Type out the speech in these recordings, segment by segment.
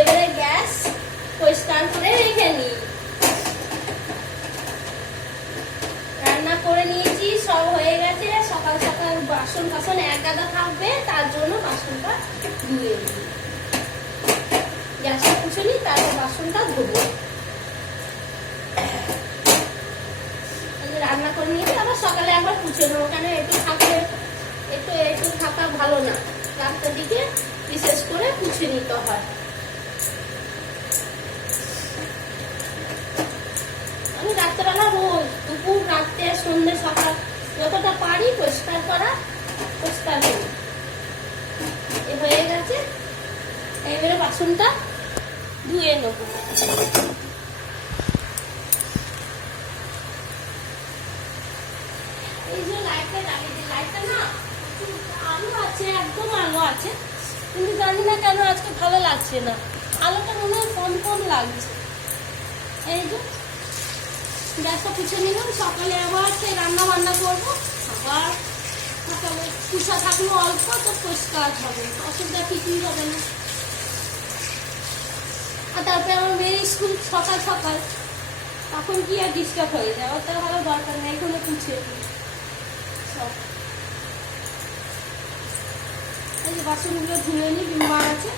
এবারে গ্যাস পরিষ্কার করে রেখে নিই। রান্না করে নিয়েছি, সব হয়ে গেছে। সকাল সকাল বাসন টাসন এক গাদা থাকবে, তার জন্য বাসনটা ধুয়ে নিই। গ্যাসটা পুছে নিই, তারপর বাসনটা ধোবো। রান্না করে নিয়েছি, আবার সকালে একবার পুছে নেবো, কেন একটু থাকলে একটু থাকা ভালো না। রাস্তার দিকে বিশেষ করে পুছে নিতে হয়। আমি রাত্রেবেলা রোজ দুপুর, রাত্রে, সন্ধ্যে, সকাল যতটা পারি পরিষ্কার করা পরিষ্কার করি। এ হয়ে গেছে, এবারে বাসনটা ধুয়ে নেবো। এই যে লাইটটা জ্বালিয়ে, লাইটটা না আলো আছে, একদম আলো আছে, কিন্তু জানি না কেন আজকে ভালো লাগছে না। আলোটা মনে হয় কম কম লাগছে। এই যে গ্যাসটা পুছে নিলাম, সকালে আবার সেই রান্না বান্না করবো। আবার সকালে পুষা থাকলো অল্প, তো পরিষ্কার হবে, অসুবিধা কিছুই হবে না। আর তারপরে আমার মেয়ের স্কুল সকাল সকাল, তখন কি আর ডিস্টার্ব হয়ে যায়, ওটা ভালো দরকার নেই। এখানে পুছে সব এই যে বাসনগুলো ধুয়ে নিই, বিমা আছে।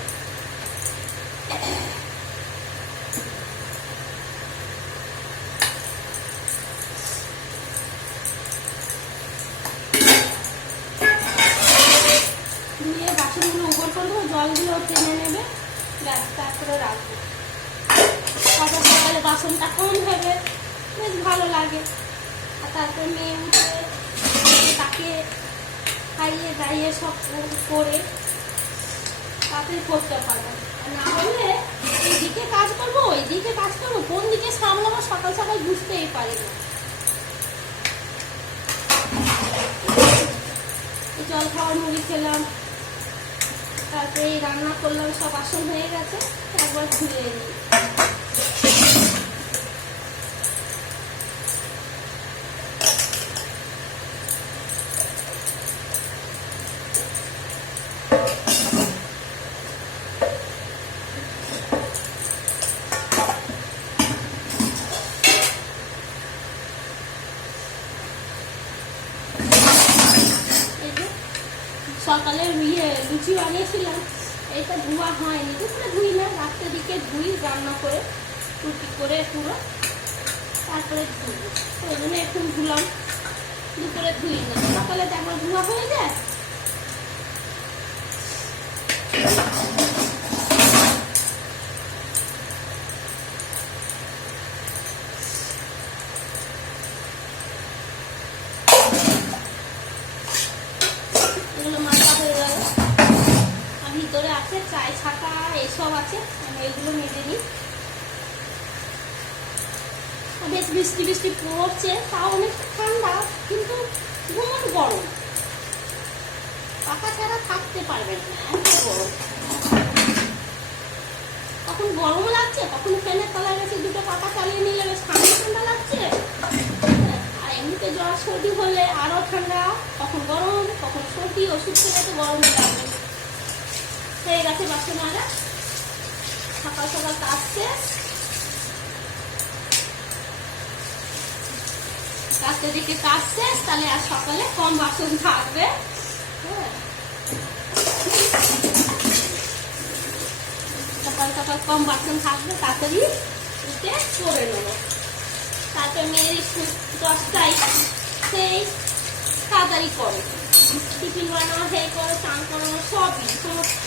ধুয়ে বাসনগুলো উপর করে দেবো, জল দিয়েও টেনে নেবে, ব্যাস তারপরে রাখবো। সকাল সকালে বাসনটা কম হবে, বেশ ভালো লাগে। আর তারপরে মেয়ে উঠে তাকে খাইয়ে দাইয়ে সব করে তাড়াতাড়ি করতে পারবো। আর না হলে এইদিকে কাজ করবো, ওইদিকে কাজ করবো, কোন দিকে সামলাবো সকাল সকাল বুঝতেই পারি না। জল খাওয়ার মুড়ি খেলাম, তারপরে এই রান্না করলাম, সব বাসন হয়ে গেছে, একবার ধুয়ে নিই। সকালে লুচি বানিয়েছিলাম, এটা ধোয়া হয়নি, দুপুরে ধুই না, রাত্রের দিকে ধুই রান্না করে রুটি করে পুরো, তারপরে ধুই। ওই জন্য এখন ধুলাম, দুপুরে ধুই না, সকালে তো একবার ধোয়া হয়ে যায়। ভিতরে আছে চাই ছাকা, এসব আছে, আমি এগুলো মেজে নিই। বেশ বৃষ্টি বৃষ্টি পড়ছে, তাও অনেকটা ঠান্ডা, কিন্তু ভীষণ গরম, পাখা ছাড়া থাকতে পারবেন না, এত গরম। কখন গরম লাগছে, কখন ফ্যানের তলায় গেছে দুটো পাখা চালিয়ে নিলে বেশ ঠান্ডা ঠান্ডা লাগছে। আর এমনিতে জ্বর সর্দি হলে আরো ঠান্ডা, কখন গরম কখন সর্দি, ওষুধ খেলে তো গরম লাগবে। হয়ে গেছে বাসন মাজা, সকাল সকাল কাজ শেষ। রাতের দিকে কাজ শেষ, তাহলে আর সকালে কম বাসন থাকবে। সকাল সকাল কম বাসন থাকবে, তাড়াতাড়ি উঠে করে নেবো। তারপরে মেয়ের স্কুল 10টায়, সেই তাড়াতাড়ি করে টিফিন বানানো, সেই করে চান করানো, সবই সমস্ত।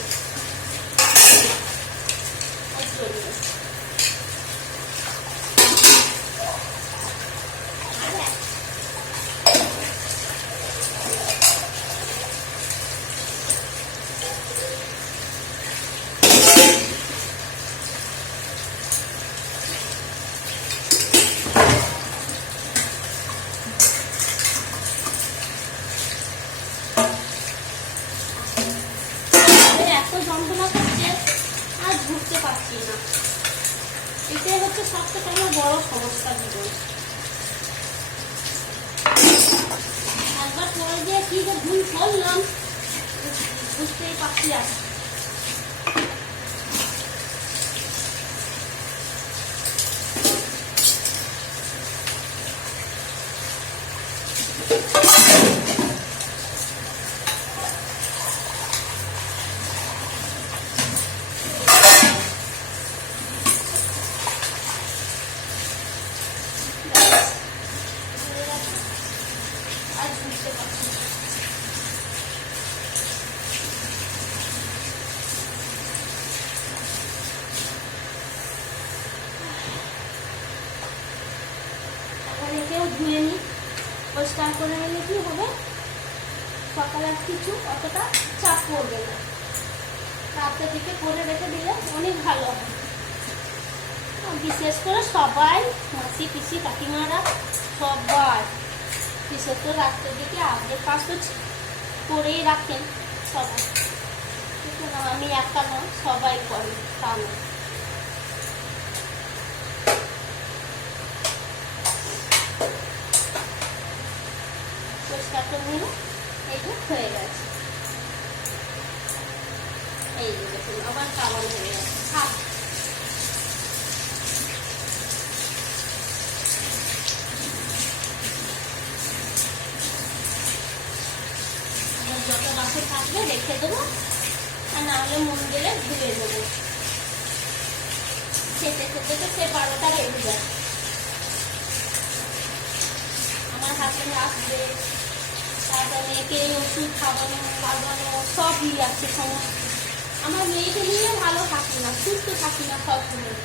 যন্ত্রণা করছে, আর ঘুরতে পারছি না। এটাই হচ্ছে সবথেকে আমার বড় সমস্যা জীবন। একবার পরে গিয়ে কি যে ভুল করলাম বুঝতেই পারছি। আর ধুয়ে নিই। পরিষ্কার করে নিলে কি হবে, সকালে আর কিছু অতটা চাপ পড়বে না। রাতের দিকে করে রেখে দিলে অনেক ভালো হবে। বিশেষ করে সবাই, মাসি পিসি কাকিমারা সবাই বিশেষ করে রাত্রের দিকে আগের কাজ তো করেই রাখেন সবাই, কিন্তু না আমি একা নয়, সবাই করে তা না। পরিষ্কার করে নিলে এই যে হয়ে গেছে, এই যে দেখুন আবার কাবান হয়ে গেছে। থাক, যত বাসন থাকবে রেখে দেবো, আর না হলে মন গেলে ধুয়ে দেবো। খেতে খেতে তো সে 12টা বেজে যায়। আমার হাসবেন্ড আসবে, তারপর মেয়েকে ওষুধ খাওয়ানো লাগানো সবই আছে সমস্ত। আমার মেয়েকে নিয়ে ভালো থাকি না, সুস্থ থাকি না, সবসময়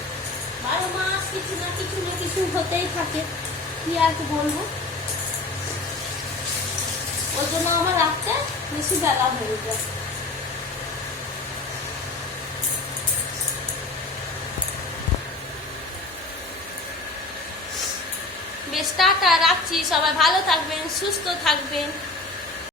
12 মাস কিছু না কিছু না কিছু হতেই থাকে। কি আর বলবো, ওই জন্য আমার রাখতে বেশি বেলা হয়ে যায়। বেশ, টাটা, রাখছি। সবাই ভালো থাকবেন, সুস্থ থাকবেন।